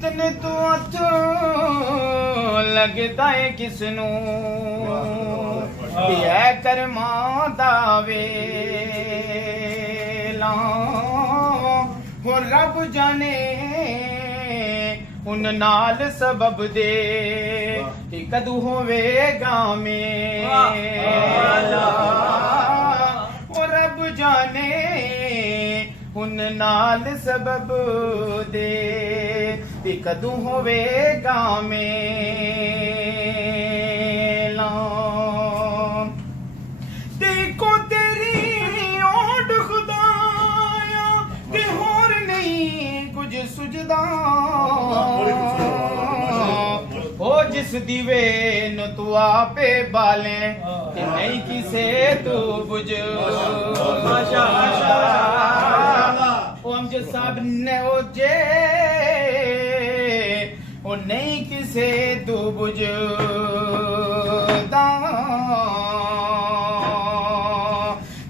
कितने तो हथ लगता है किसनू है कर्मा दा वेला हो रब जाने उन नाल सबब दे कदू होवेगा मेला हो रब जाने उन नाल सबब दे कदू होवेगा मेला देखो तेरी ओट खुदाया कि होर नहीं कुछ सुझदा हो जिस दिवे न तू आपे बाले कि नहीं किसे तू बुझ ओ अमजद साहब ने ओ जे ओ नहीं किसे तू बुझदा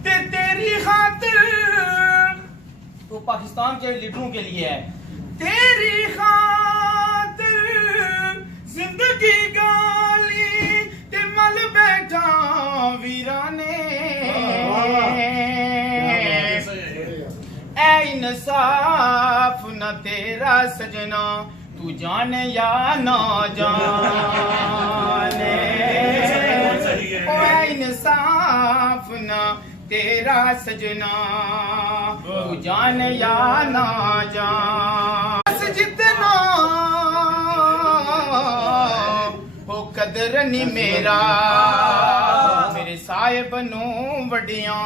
ते तेरी खातिर तो पाकिस्तान के लीडरों के लिए है तेरी खातिर जिंदगी गाली ते मल बैठा वीराने ऐ इंसाफ न तेरा सजना तू जाने या ना जाने ओ ऐ इंसाफ न तेरा सजना तू जाने या ना जाने जितना हो कदर नी मेरा मेरे साहिब नू वडियां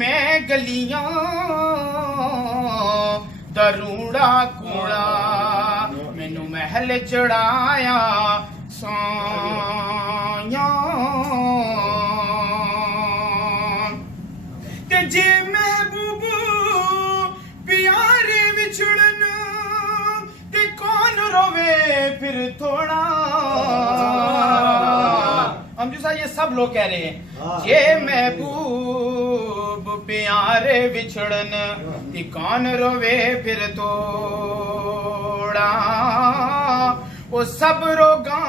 मैं गलियां दरूड़ा कूड़ा मैनू महल चढ़ाया साया ते जे महबूब प्यारे विछड़न ते कौन रोवे फिर थोड़ा अमजद साहब ये सब लोग कह रहे हैं ये महबूब प्यारे विछड़न ती कौन रोवे फिर थोड़ा वो सब रोगा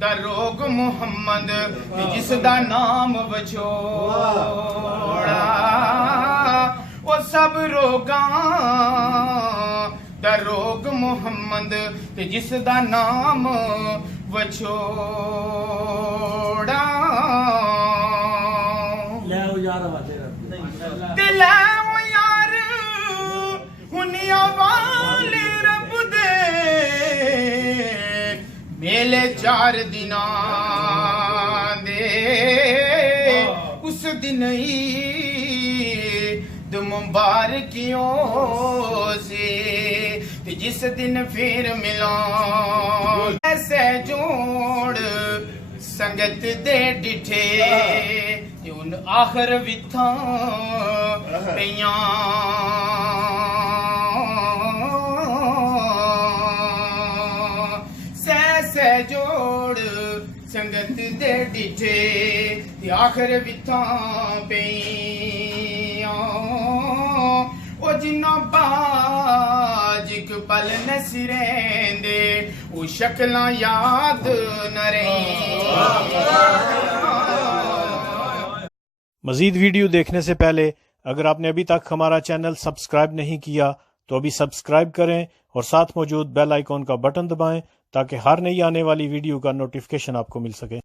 दा रोग मुहम्मद जिस दा नाम वछोड़ा वो सब रोगा दा रोग मुहम्मद जिस दा नाम वछोड़ा दिलाओ यार हुनिया वाले रब दे मेले 4 दिना दे उस दिन ईद मुबारकियों से जिस दिन फिर मिला ऐसे जोड़ संगत दे डिठे उन आखिर विथा पिया सै जोड़ संगत दे डिठे आखिर विथा पिया ओ जिन्ना बाज एक पल न सिरेंदे ओ शक्लां याद न रही। मजीद वीडियो देखने से पहले अगर आपने अभी तक हमारा चैनल सब्सक्राइब नहीं किया तो अभी सब्सक्राइब करें और साथ मौजूद बेल आइकॉन का बटन दबाएं ताकि हर नई आने वाली वीडियो का नोटिफिकेशन आपको मिल सके।